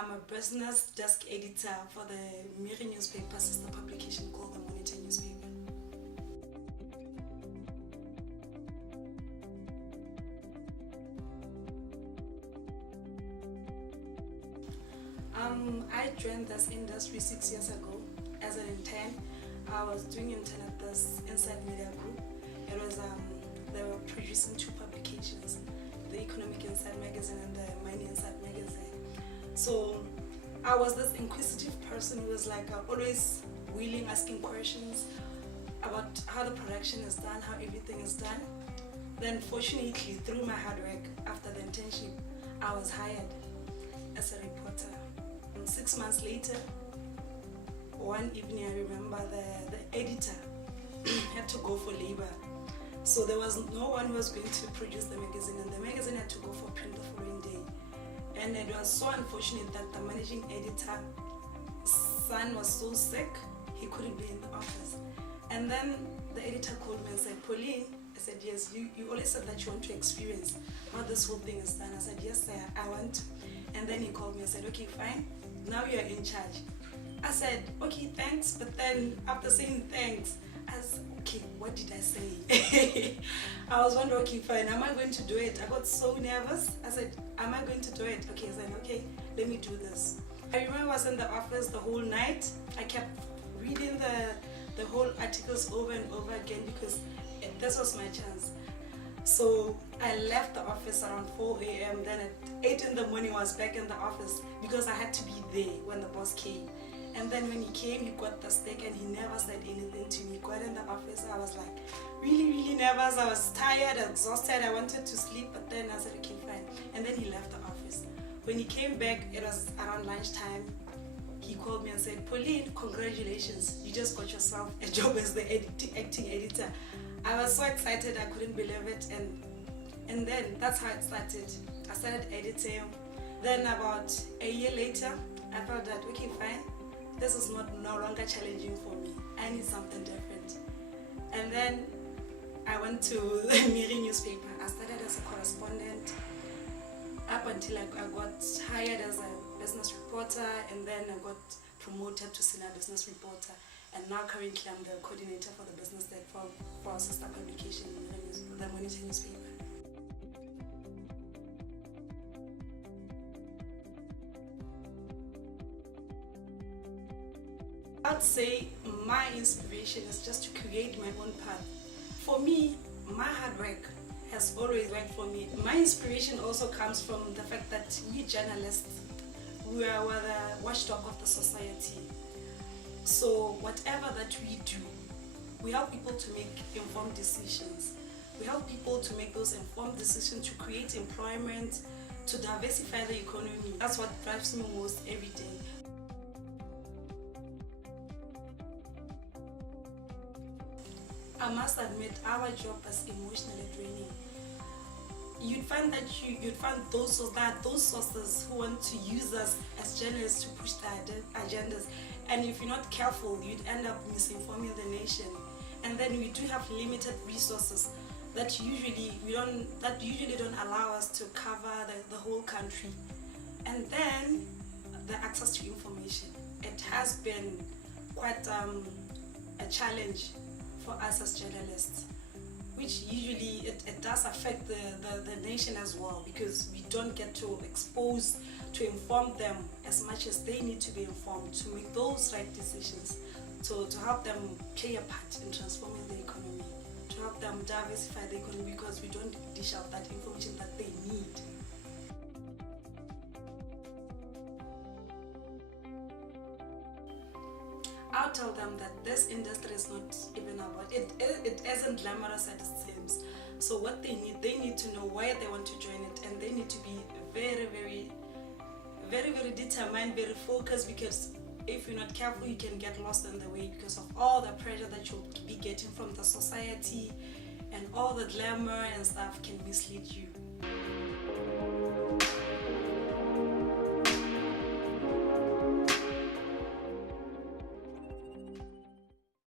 I'm a business desk editor for the Mmegi newspaper, sister publication called the Monitor newspaper. I joined this industry 6 years ago as an intern. I was doing intern at this Inside Media Group. It was they were producing two publications, the Economic Inside magazine and the Money Inside magazine. So I was this inquisitive person who was like always willing, asking questions about how the production is done, how everything is done. Then fortunately, through my hard work after the internship, I was hired as a reporter. 6 months later, one evening I remember the editor had to go for labor. So there was no one who was going to produce the magazine, and the magazine had to go for print the following day. And it was so unfortunate that the managing editor's son was so sick, he couldn't be in the office. And then the editor called me and said, "Pauline," I said, "Yes, you always said that you want to experience how this whole thing is done." I said, "Yes, sir, I want to." And then he called me and said, "Okay, fine, now you're in charge." I said, "Okay, thanks," but then after saying thanks, I said, "Okay, what did I say?" I was wondering, okay, fine, am I going to do it? I got so nervous. I said, "Am I going to do it?" Okay, I said, "Okay, let me do this." I remember I was in the office the whole night. I kept reading the whole articles over and over again because this was my chance. So I left the office around 4 a.m. Then at 8 in the morning I was back in the office because I had to be there when the boss came. And then when he came, he got the steak and he never said anything to me. He got in the office, I was like really nervous. I was tired, exhausted, I wanted to sleep, but then I said, "Okay, fine." And then he left the office. When he came back, it was around lunchtime. He called me and said, "Pauline, congratulations, you just got yourself a job as the acting editor." I was so excited, I couldn't believe it, and then that's how it started. I started editing. Then about a year later, I felt that, okay, fine, this is no longer challenging for me. I need something different. And then I went to the Mmegi newspaper. I started as a correspondent up until I got hired as a business reporter, and then I got promoted to senior business reporter. And now currently I'm the coordinator for the business desk for our sister publication, the Monitor newspaper. I'd say my inspiration is just to create my own path. For me, my hard work has always worked for me. My inspiration also comes from the fact that we journalists, we are the watchdog of the society. So whatever that we do, we help people to make informed decisions. We help people to make those informed decisions to create employment, to diversify the economy. That's what drives me most every day. I must admit, our job is emotionally draining. You'd find that you'd find those sources who want to use us as journalists to push their agendas, and if you're not careful, you'd end up misinforming the nation. And then we do have limited resources that usually don't allow us to cover the whole country. And then the access to information. It has been quite a challenge for us as journalists, which usually it does affect the nation as well, because we don't get to inform them as much as they need to be informed to make those right decisions, to help them play a part in transforming the economy, to help them diversify the economy, because we don't dish out that information that they need. I'll tell them that this industry is not even about it. It isn't glamorous as it seems. So what they need to know why they want to join it, and they need to be very determined, very focused, because if you're not careful, you can get lost in the way because of all the pressure that you'll be getting from the society, and all the glamour and stuff can mislead you.